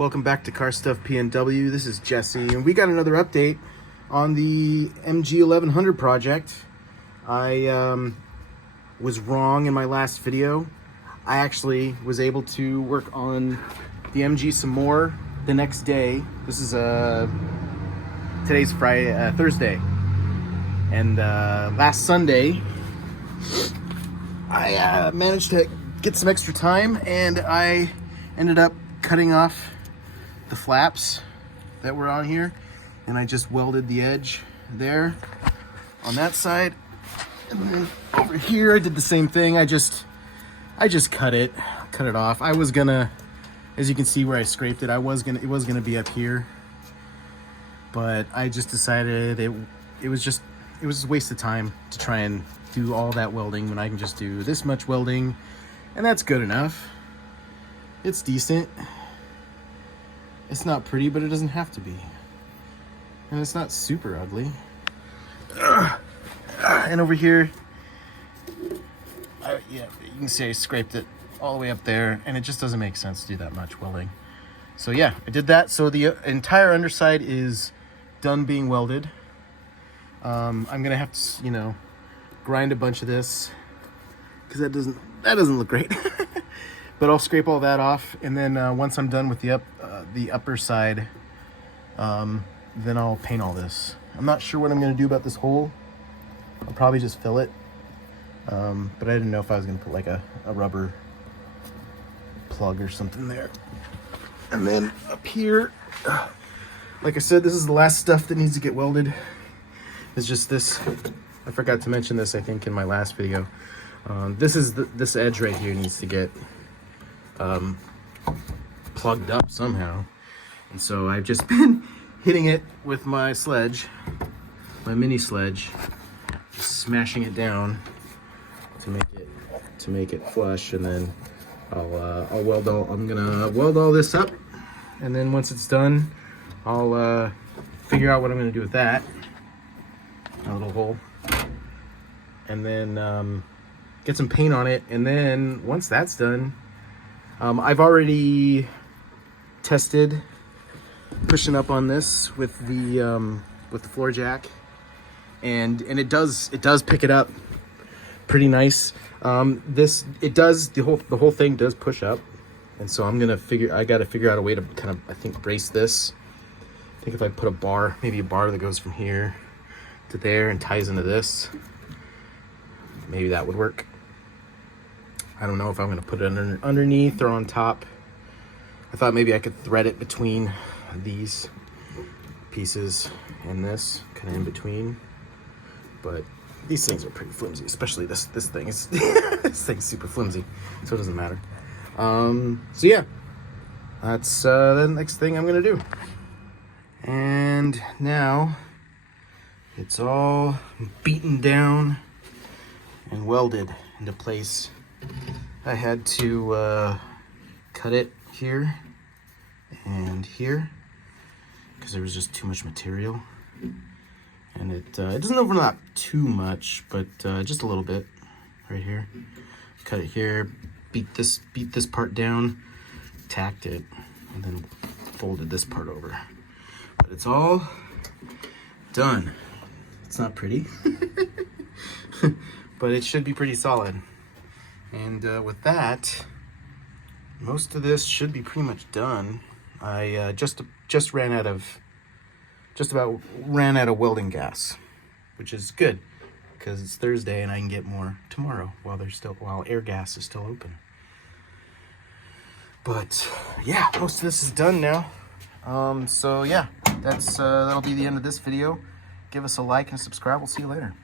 Welcome back to Car Stuff PNW. This is Jesse, and we got another update on the MG 1100 project. I was wrong in my last video. I actually was able to work on the MG some more the next day. This is today's Thursday, and last Sunday I managed to get some extra time, and I ended up cutting off the flaps that were on here, and I just welded the edge there on that side, and then over here I did the same thing. I just cut it off. I was gonna, as you can see where I scraped it, it was gonna be up here, but I just decided it was a waste of time to try and do all that welding when I can just do this much welding, and that's good enough. It's decent. It's not pretty, but it doesn't have to be. And it's not super ugly. And over here, yeah, you can see I scraped it all the way up there, and it just doesn't make sense to do that much welding. So yeah, I did that. So the entire underside is done being welded. I'm gonna have to, grind a bunch of this, because that doesn't look great. But I'll scrape all that off, and then once I'm done with the upper side, then I'll paint all this. I'm not sure what I'm going to do about this hole. I'll probably just fill it, but I didn't know if I was going to put like a rubber plug or something there. And then up here, like I said, this is the last stuff that needs to get welded. It's just this. I forgot to mention this, I think, in my last video. This edge right here needs to get plugged up somehow, and so I've just been hitting it with my sledge, my mini sledge, just smashing it down to make it flush, and then I'm gonna weld all this up, and then once it's done, I'll figure out what I'm gonna do with that little hole, and then get some paint on it, and then once that's done, I've already tested pushing up on this with the floor jack, and it does pick it up pretty nice. The whole thing does push up, and so I gotta figure out a way to kind of, I think, brace this. I think if I put maybe a bar that goes from here to there and ties into this, maybe that would work. I don't know if I'm going to put it underneath or on top. I thought maybe I could thread it between these pieces and this, kind of in between. But these things are pretty flimsy, especially this thing. This thing's super flimsy, so it doesn't matter. So yeah, that's the next thing I'm going to do. And now it's all beaten down and welded into place. I had to cut it here and here because there was just too much material, and it doesn't overlap too much, but just a little bit right here. Cut it here, beat this part down, tacked it, and then folded this part over. But it's all done. It's not pretty, but it should be pretty solid. And with that, most of this should be pretty much done. I just about ran out of welding gas, which is good because it's Thursday and I can get more tomorrow while air gas is still open. But yeah, most of this is done now. So yeah, that'll be the end of this video. Give us a like and subscribe. We'll see you later.